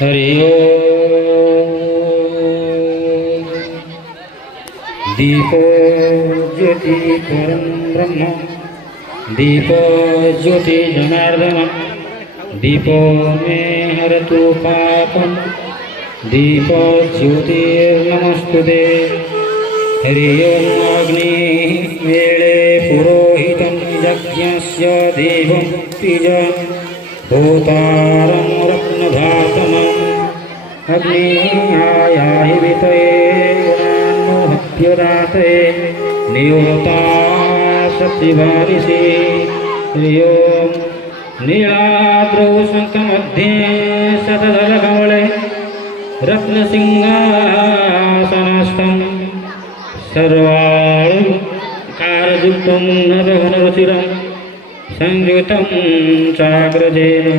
हरि ओम। दीपो ज्योति परं ब्रह्म, दीपो ज्योति जनार्दन, दीपो मे हरतु पापं, दीपो ज्योतिर्नमस्तुते। हरि ओम। अग्निः वेळे पुरोहितं यज्ञस्य देवं द्विज होतारं रत्नधातमम् अग्नियायाहि वितये गुणान्नो हव्यदातये नियोता सत्यवारिषि। हरि ओम। नीलाद्रौ शङ्खमध्ये शतदलकमले रत्नसिंहासनस्थं सर्वालङ्कारयुक्तं नवघनरुचिरं संयुतं चाग्रजेन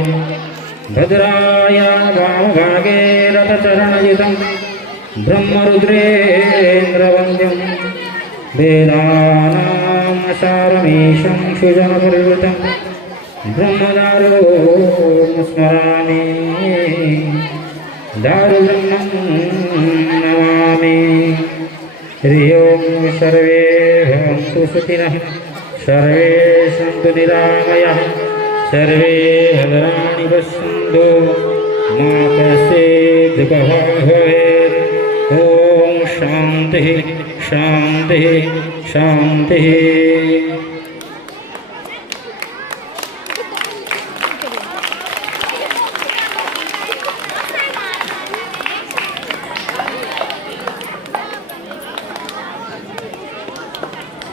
भद्राय वामभागे रथचरणयुतं ब्रह्मरुद्रेन्द्रवन्द्यं वेदानां सारमीशं सुजनपरिवृतं ब्रह्मदारो स्मरामि दारुब्रह्मं नमामि। हरि ओम। सर्वे भवन्तु सुखिनः, सर्वे सन्तु निरामयाः, सर्वे भद्राणि पश्यन्तु मा कश्चित् दुःखभाग् भवेत्। ओम शान्तिः शान्तिः शान्तिः।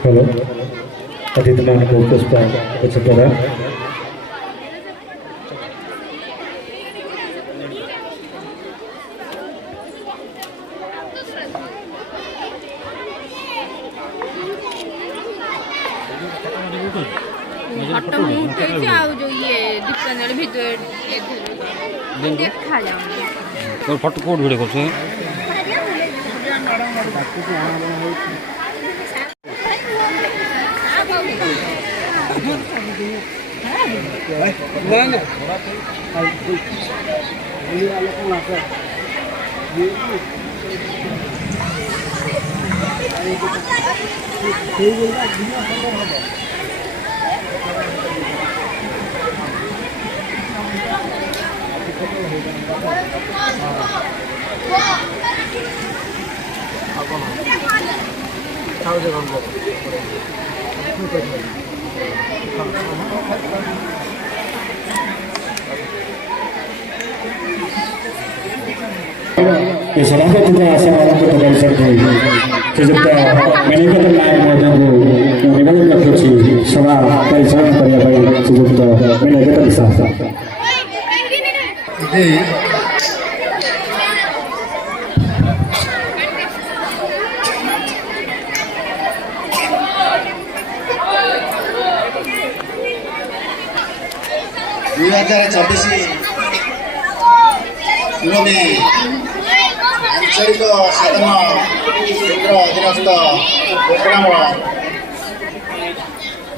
हेलो अतिथि को पुष्प उच्चतर फोटो कोड वीडियो कर सभापति का आसन प्रदान करते श्रीजुक्त मणिकतन नायक महोदय को निवेदन रखुछि सभा परिचालन करने पर श्रीजुक्त मणिकतन साहब। आंचलिक साधन केन्द्र अधीनस्थ प्रोग्राम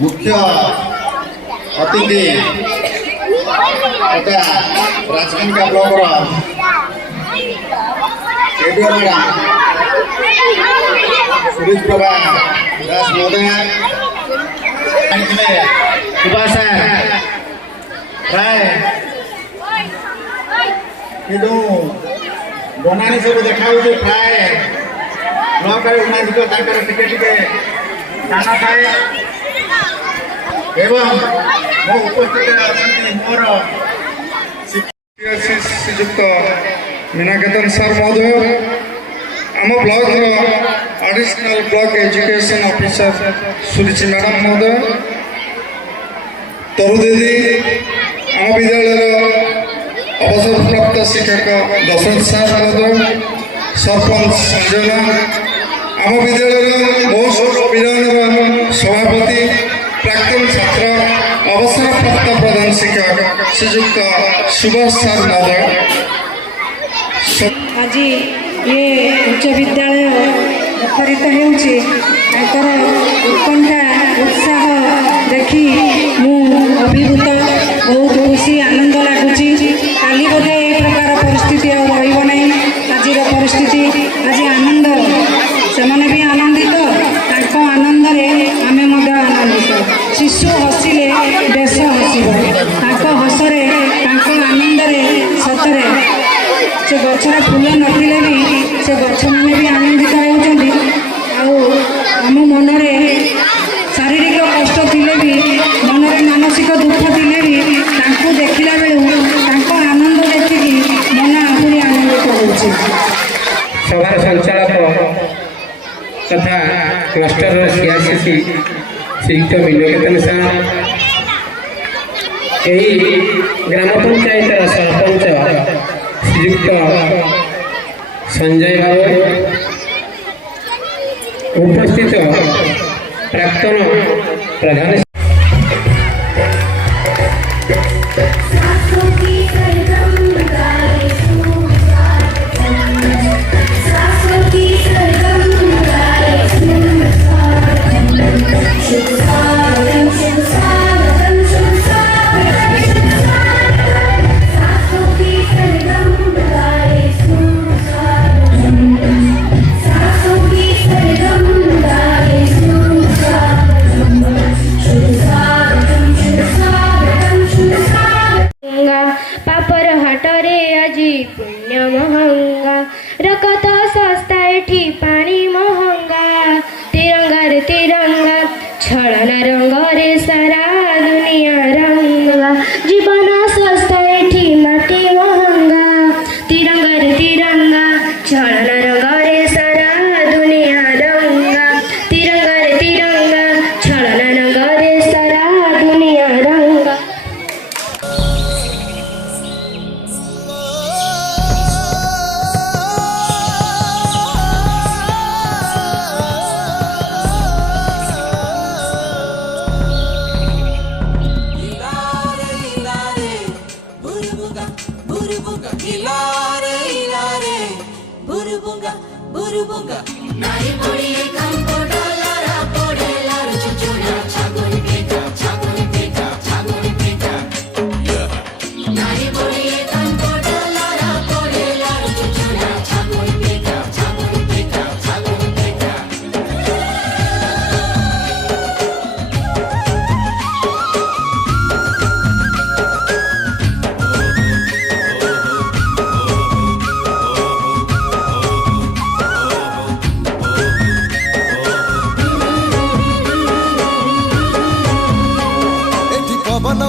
मुख्य अतिथि तथा Rajkanika block ADO madam Suresh Prabha Das महोदय सुभाष प्राय बनानी सब देखा प्राय ब्लॉक उन्नतिक टिके टिके दाना थाए एवं मो उपस्थित मोर श्रीजुक्त मीनाकेतन सर महोदय आम block additional block education officer Suruchi madam महोदय तरु दीदी आम विद्यालय अवसरप्राप्त शिक्षक दशरथ सार महोदय सरपंच संजना आम विद्यालय महोत्सव विधान सभापति प्राक्तन छात्र अवसरप्राप्त प्रधान शिक्षक श्रीजुक्त सुभाष सार महोदय। आज ये उच्च विद्यालय मुखरित होउछि उत्कंठा उत्साह देखी मु अभिभूत बहुत खुशी आनंद लगुच। काली बोधे ए प्रकार परिस्थिति ଦେଶ ହସିବ। ତାଙ୍କ ହସରେ ତାଙ୍କ ଆନନ୍ଦରେ ସତରେ ସେ ଗଛରେ ଫୁଲ ନଥିଲେ ବି ସେ ଗଛମାନେ ବି ଆନନ୍ଦିତ ହେଉଛନ୍ତି। ଆଉ ଆମ ମନରେ ଶାରୀରିକ କଷ୍ଟ ଥିଲେ ବି ମନରେ ମାନସିକ ଦୁଃଖ ଥିଲେ ବି ତାଙ୍କୁ ଦେଖିଲା ବେଳୁ ତାଙ୍କ ଆନନ୍ଦ ଦେଖିକି ମନ ଆହୁରି ଆନନ୍ଦିତ ହେଉଛି। ସଭାର ସଞ୍ଚାଳକ ତଥା କ୍ଲଷ୍ଟରର ସିଆସିସି ଶ୍ରୀଯୁକ୍ତ ବିନୟକେତନ ସାର୍, ଏହି ଗ୍ରାମ ପଞ୍ଚାୟତର ସରପଞ୍ଚ ଶ୍ରୀଯୁକ୍ତ ସଞ୍ଜୟ ବାବୁ, ଉପସ୍ଥିତ ପ୍ରାକ୍ତନ ପ୍ରଧାନ ପାପର ହାଟରେ ଆଜି ପୁଣ୍ୟ ମହଙ୍ଗା, ରକତ ଶସ୍ତା ଏଠି ପାଣି ମହଙ୍ଗା। ତିରଙ୍ଗାରେ ତିରଙ୍ଗା ଛଳନା ରଙ୍ଗରେ ସାରା ଦୁନିଆ ରଙ୍ଗା, ଜୀବନ ଶସ୍ତା ଏଠି ମାଟି ମହଙ୍ଗା। ତିରଙ୍ଗାରେ ତିରଙ୍ଗା ଛଳନା ରଙ୍ଗରେ ସାରା ଦୁନିଆ ରଙ୍ଗା, ତିରଙ୍ଗାରେ ତିରଙ୍ଗା ଛଳନା ରଙ୍ଗରେ ସାରା ଦୁନିଆ ରଙ୍ଗା। पवन